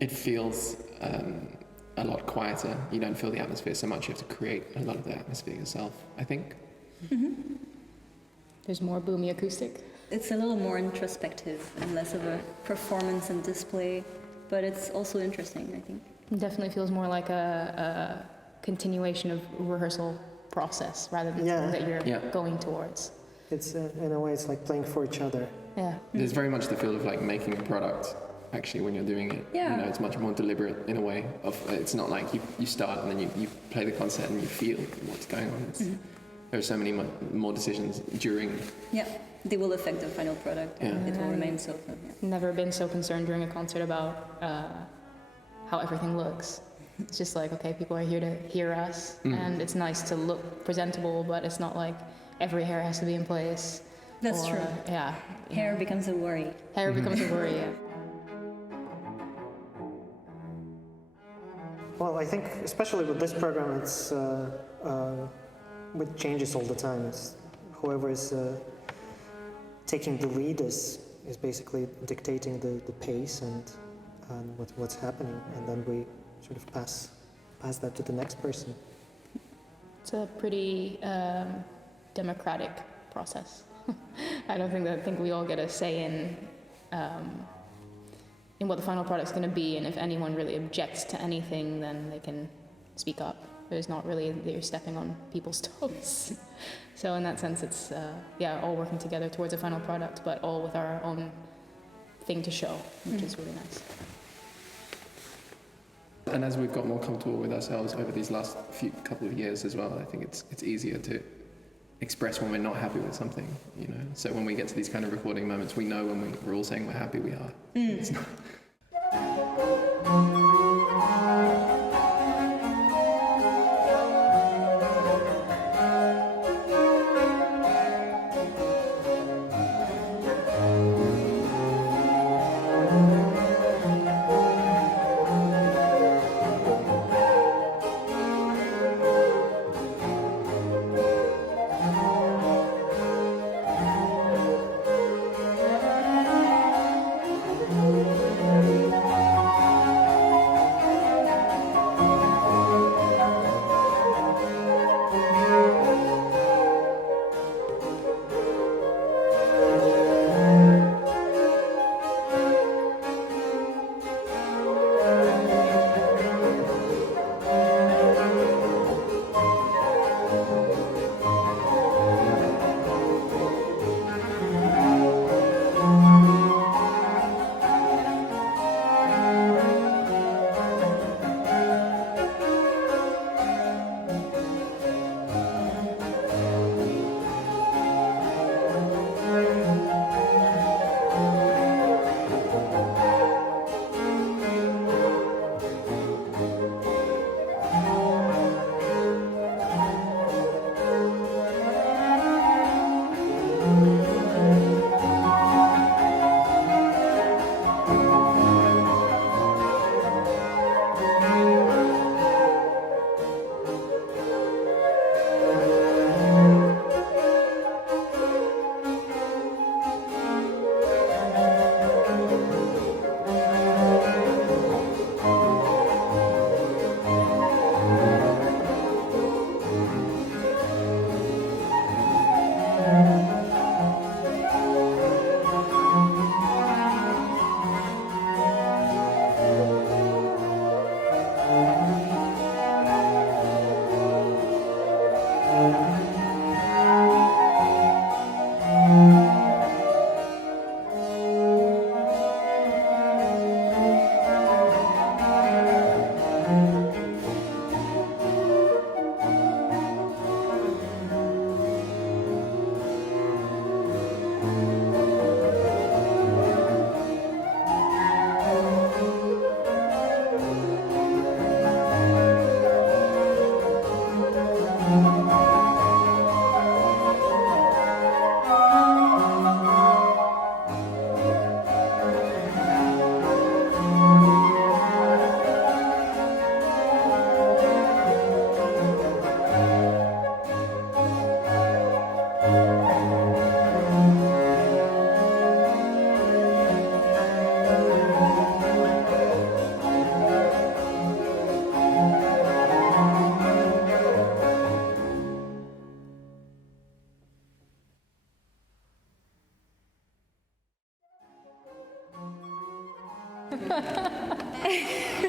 It feels a lot quieter. You don't feel the atmosphere so much. You have to create a lot of the atmosphere yourself, I think. Mm-hmm. There's more boomy acoustic. It's a little more introspective and less of a performance and display, but it's also interesting, I think. It definitely feels more like a continuation of rehearsal process rather than something that you're going towards. It's in a way, it's like playing for each other. Yeah. There's very much the feel of like making a product. Actually, when you're doing it, you know, it's much more deliberate in a way. It's not like you start and then you play the concert and you feel what's going on. There are so many more decisions during. Yeah, they will affect the final product. Yeah. It will remain so. Never been so concerned during a concert about how everything looks. It's just like, okay, people are here to hear us, and it's nice to look presentable, but it's not like every hair has to be in place. That's true. Yeah. Hair becomes a worry. Hair becomes a worry, yeah. Well, I think especially with this program, it's with changes all the time. It's whoever is taking the lead is basically dictating the pace and what's happening, and then we sort of pass that to the next person. It's a pretty democratic process. I think we all get a say in what the final product's going to be, and if anyone really objects to anything, then they can speak up There's not really that you're stepping on people's toes. So in that sense, it's all working together towards a final product, but all with our own thing to show, which is really nice. And as we've got more comfortable with ourselves over these last couple of years as well, I think it's easier to express when we're not happy with something, you know. So when we get to these kind of recording moments, we know when we're all saying we're happy, we are. It's not.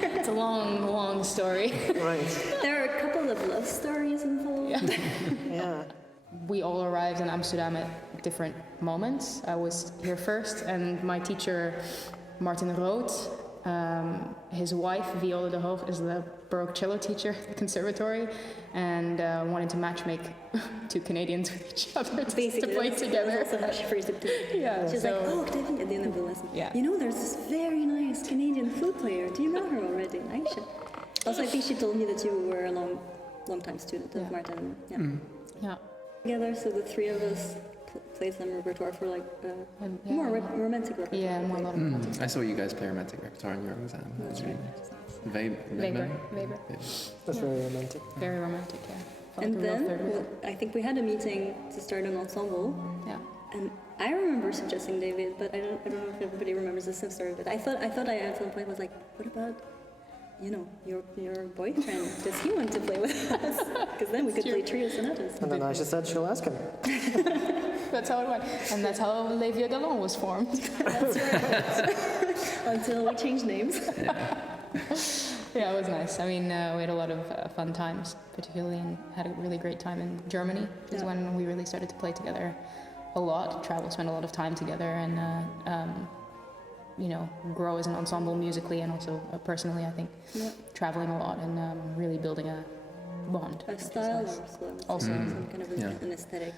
It's a long, long story. Right. There are a couple of love stories involved. Yeah. We all arrived in Amsterdam at different moments. I was here first, and my teacher, Martin Rood, his wife, Viola de Hoog, is the Baroque cello teacher at the conservatory, and wanted to matchmake two Canadians with each other to play together. That's how she phrased it too. Yeah, She's like, oh, I think at the end of the lesson. Yeah. You know, there's this very nice Canadian flute player. Do you know her already? Aisha. Also, I think she told me that you were a long-time student of Martin. Yeah. Yeah. Together, so the three of us played some repertoire for like more romantic repertoire. Yeah, more romantic. I saw you guys play romantic repertoire in your exam. That was really nice. Weber. That's very romantic. Very romantic, yeah. Felt And like a real then, third wheel. I think we had a meeting to start an ensemble. Yeah. And I remember suggesting David, but I don't know if everybody remembers this story. But I thought I at some point was like, what about, you know, your boyfriend? Does he want to play with us? Because then we could play trio sonatas. And then Aisha said she'll ask him. That's how it went. And that's how Les Vieux Galons was formed. That's right. Until we changed names. Yeah, it was nice. I mean, we had a lot of fun times, particularly, and had a really great time in Germany, which is when we really started to play together a lot, travel, spend a lot of time together, and you know, grow as an ensemble musically and also personally, I think. Yeah. Traveling a lot and really building a bond. A style also, I would say, Also, some kind of an aesthetic.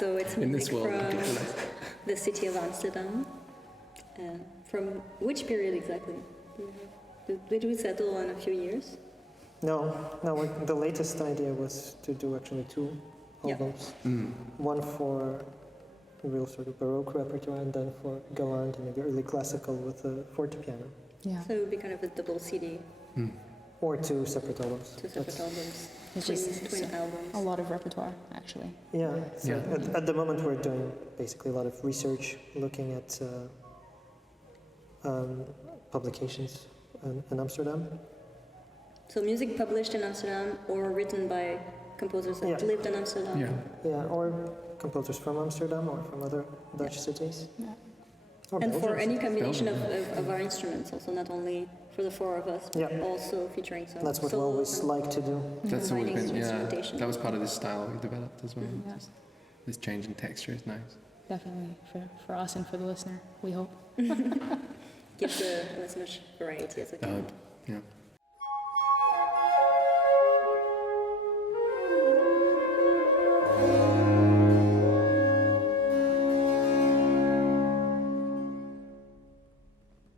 So it's In music this world, from particularly. the city of Amsterdam. From which period exactly? Did we settle on a few years? No, the latest idea was to do actually 2 Yeah. albums. Mm. One for real sort of Baroque repertoire, and then for galant and maybe early classical with a fortepiano. Yeah. So it would be kind of a double CD, Mm. Or 2 separate albums. 2 separate That's- albums, It's twin, just twin albums. a lot of repertoire, actually. Yeah, so Yeah. at the moment we're doing basically a lot of research, looking at publications in Amsterdam. So music published in Amsterdam or written by composers that Yeah. lived in Amsterdam. Yeah. Yeah, or composers from Amsterdam or from other Dutch cities. Yeah. Or And for Belgium. any combination of our instruments, also not only for the 4 of us, but Yeah. also featuring some That's what we solos always and like to do. That's always combining been, yeah. instrumentation. That was part of this style we developed as well. Yeah. Just this change in texture is nice. Definitely for us and for the listener, we hope. Gives the listeners variety as well. Yeah.